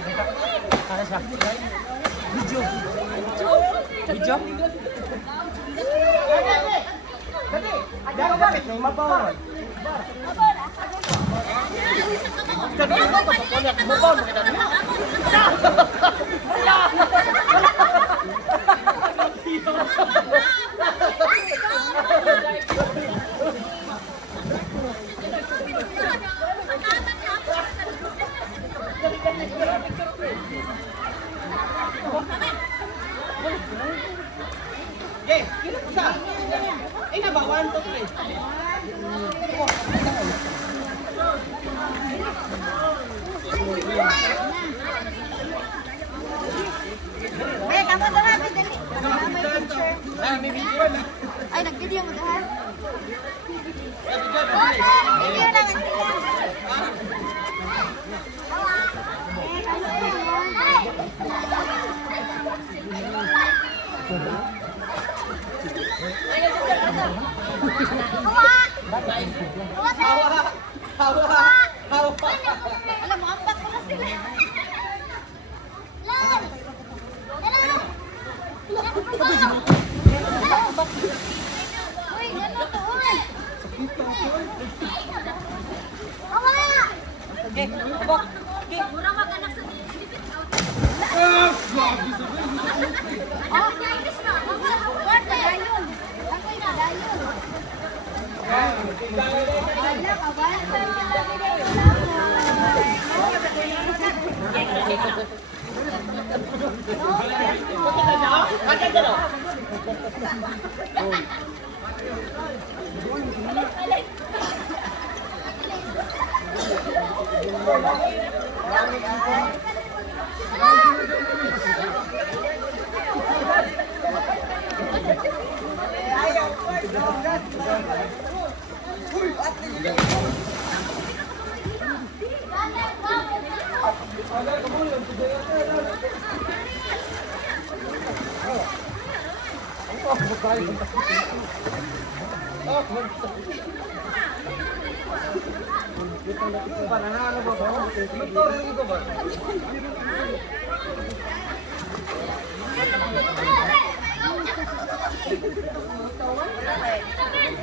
Para siya. Video. Video? Dali. Dali, dapat may mabawal. Dali, mabawal. Okay, kilo po sa. Ay na ba? 1, 2, 3. Ay, kamu dala, dali. May picture. May video na. Ay, nag-video mo dala. Video na nga sila. Alam mo, ampak ko na sila. Lan! Lan! Uy, ano to? Mama! Okay, abok. Okay. Mura mag-anak sa nililipit. Dayon. Ako'y na, dayon.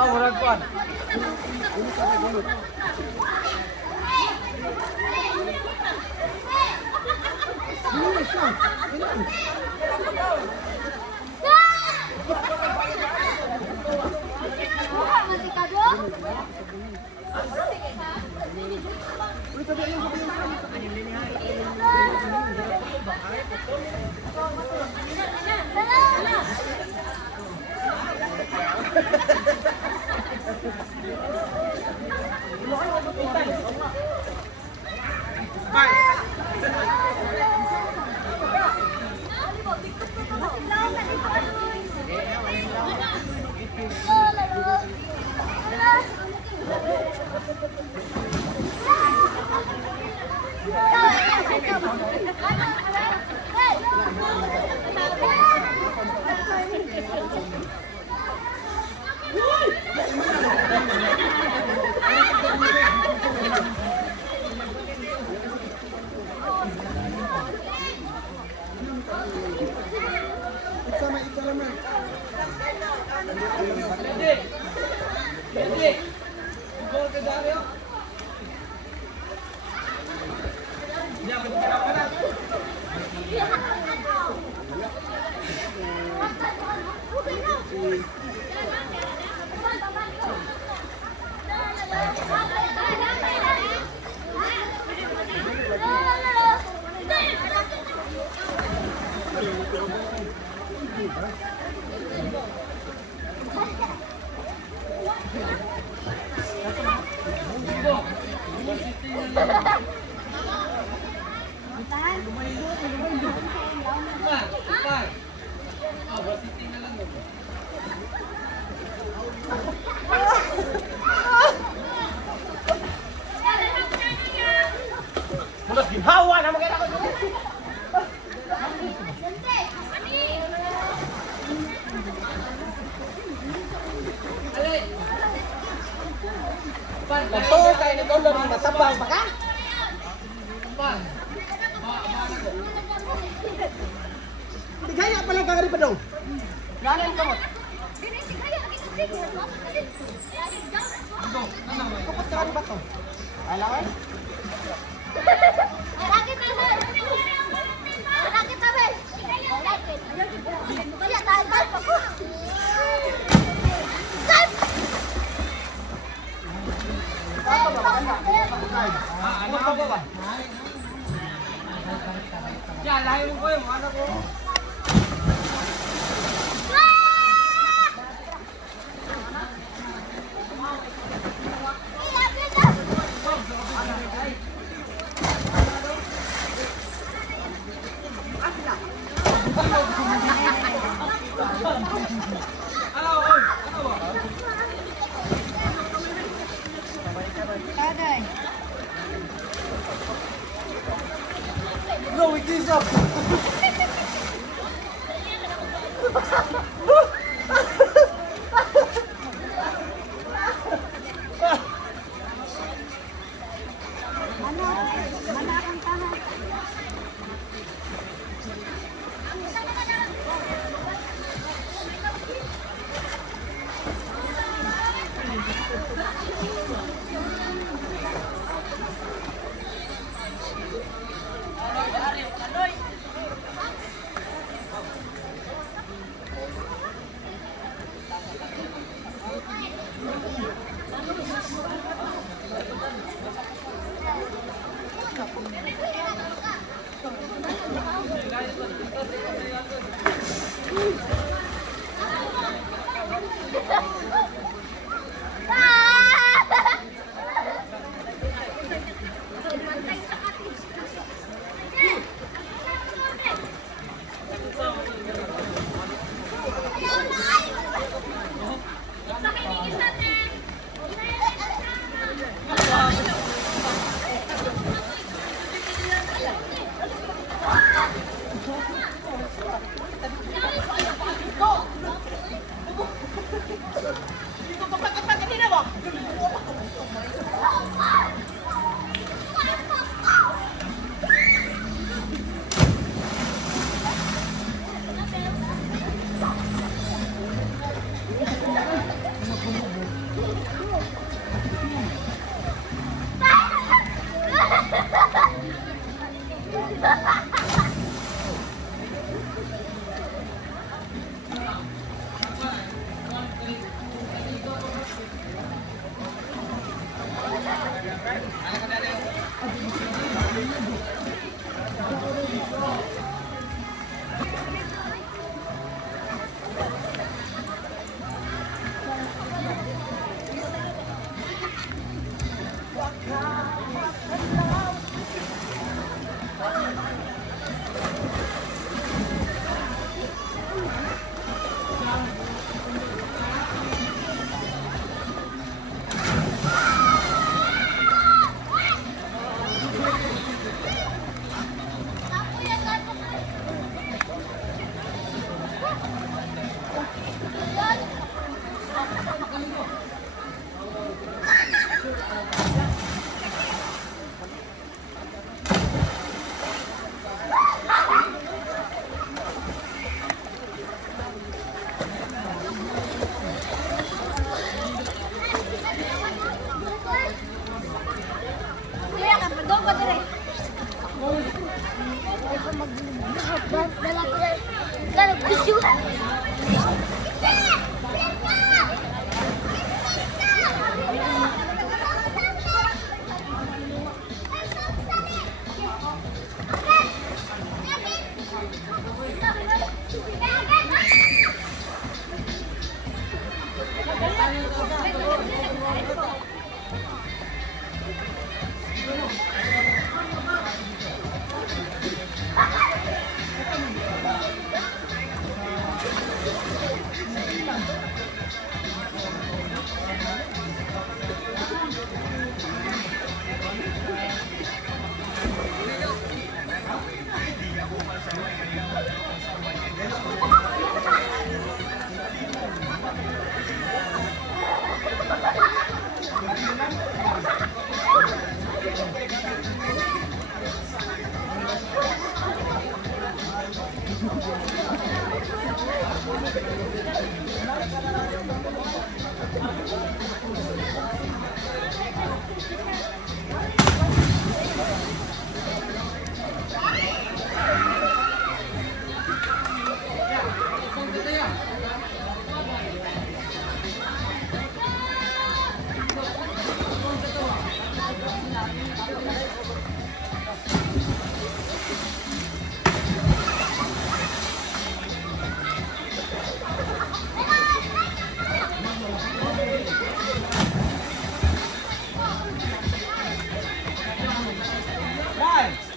Murag kuan. Mulas ginhawa na mga ako. Betul kayak ini kau udah matabang, maka? Tigaya pa lang kagari pa daw. Ganan ka mo. Kupot ka rin ba to? Alam mo? Rakit naman! Rakit naman! Rakit! Kaya tayo pa ko! Cut! Ano ba ba? Diyan, lahi mo ko yung ano ko. No, it is up. Yan.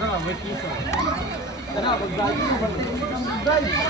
Tara, may piso. Tara, mag-drive.